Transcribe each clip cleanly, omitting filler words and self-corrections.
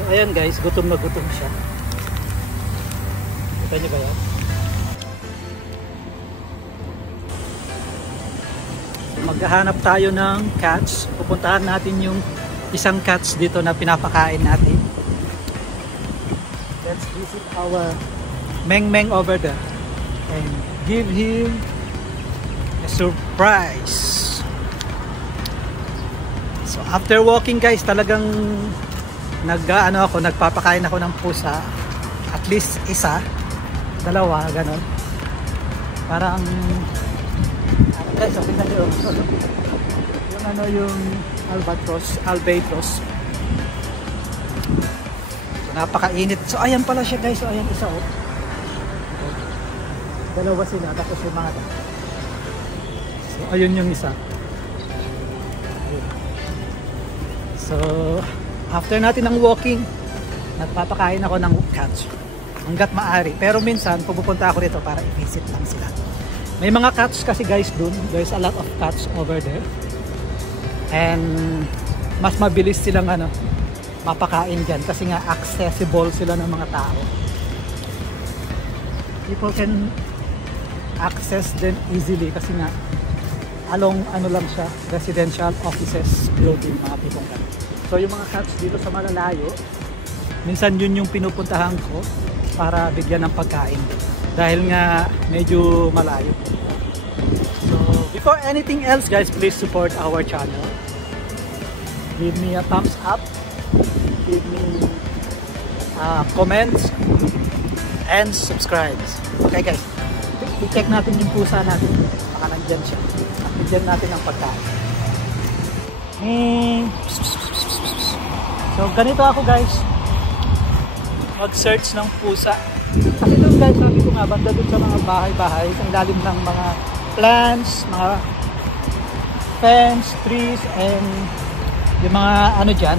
So ayan guys, gutom na gutom siya. Kita niyo ba yan? Maghahanap tayo ng cats. Pupuntahan natin yung isang cats dito na pinapakain natin. Let's visit our Meng over there and give him a surprise. So after walking guys, talagang nagpapakain ako ng pusa. At least isa, dalawa, ganon. Parang guys, okay na yun. Yung albatros. So, napakainit. So ayan pala siya guys. So ayan isa oh. Dalawa sila, tapos yung mga to. So ayun yung isa. So after natin ng walking, nagpapakain ako ng cats hanggat maaari. Pero minsan pupunta ako dito para i-visit lang sila. May mga cats kasi guys dun. There's a lot of cats over there. And mas mabilis silang mapakain dyan kasi nga accessible sila ng mga tao. People can access them easily kasi nga along lang siya, residential offices building, mga tipong ganun. So yung mga cats dito sa malalayo, minsan yun yung pinupuntahan ko para bigyan ng pagkain dahil nga medyo malayo. So before anything else guys, please support our channel. Give me a thumbs up, give me comments and subscribe. Okay guys, i-check natin yung pusa natin, baka nandyan siya at bigyan natin ng pagkain. So ganito ako guys, mag-search ng pusa. Kasi doon guys, sabi ko nga, banda doon sa mga bahay-bahay, sa ilalim ng mga plants, mga fence, trees, and yung mga dyan,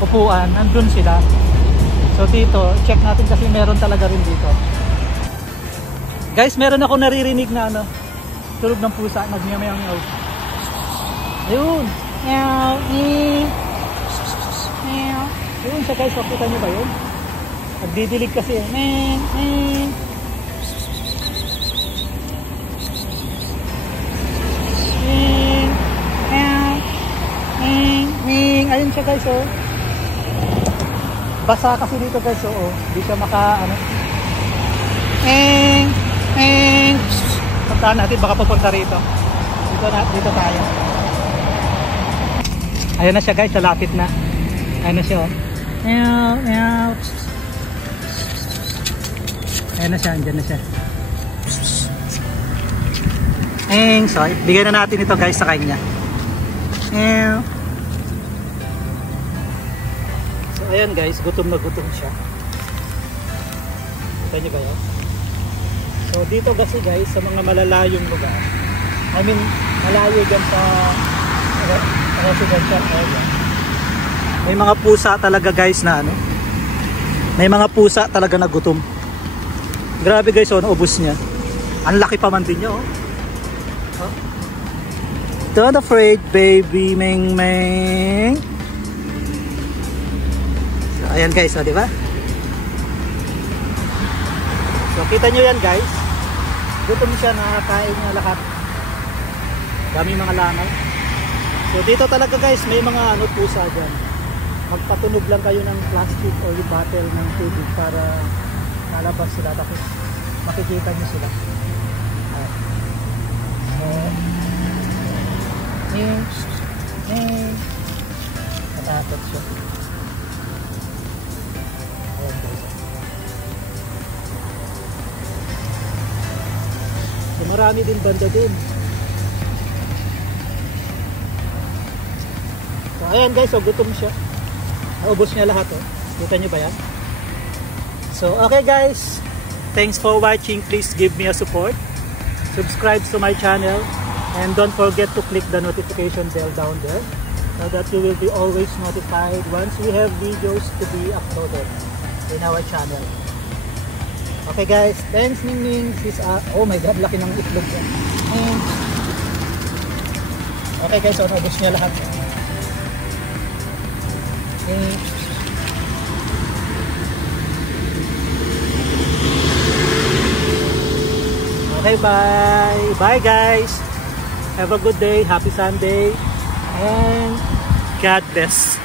upuan, nandun sila. So dito, check natin kasi meron talaga rin dito. Guys, meron ako naririnig na tulog ng pusa, nagmiyaw-miyaw. Ayun! Meow! Meow! Ayun siya guys, kita nyo ba yun? Nagdidilig kasi. Ming! Ming! Ming! Meow! Ming! Ming! Ayun siya guys oh. Basa kasi dito guys oh. Hindi siya Ming! Ming! Puntahan natin, baka pupunta rito. Dito tayo. Ayun na siya guys, malapit na. Ayun na siya oh. Meow! Meow! Ayan na siya, andyan na siya. So, bigyan na natin ito guys sa kanya. So, ayan guys, gutom na gutom siya. Kita nyo ba yan? So, dito kasi guys, sa mga malalayong lugar, I mean, malayo dyan sa residential area. May mga pusa talaga guys na may mga pusa talaga na gutom. Grabe guys, naubos niya. Ang laki pa man din niya, oh. Don't afraid, baby, Meng Meng. So, ayan guys, di ba? So, kita nyo yan guys. Gutom siya, nakakain niya lahat. Dami mga langaw. So, dito talaga guys, may mga pusa dyan. Magpatunog lang kayo ng plastic o yung bottle ng tubig para lalabas sila, tapos makikita nyo sila. So natakot siya. Ayan guys. So marami din banda din. So ayan guys, gutom siya. Naubos niya lahat oh. Kita nyo ba yan? So okay guys, thanks for watching. Please give me a support, subscribe to my channel, and don't forget to click the notification bell down there so that you will be always notified once we have videos to be uploaded in our channel. Okay guys, thanks Ming Ming. Oh my god, laki ng itlog yan. Okay guys, naubos niya lahat. Okay, bye. Bye guys. Have a good day. Happy Sunday. And God bless.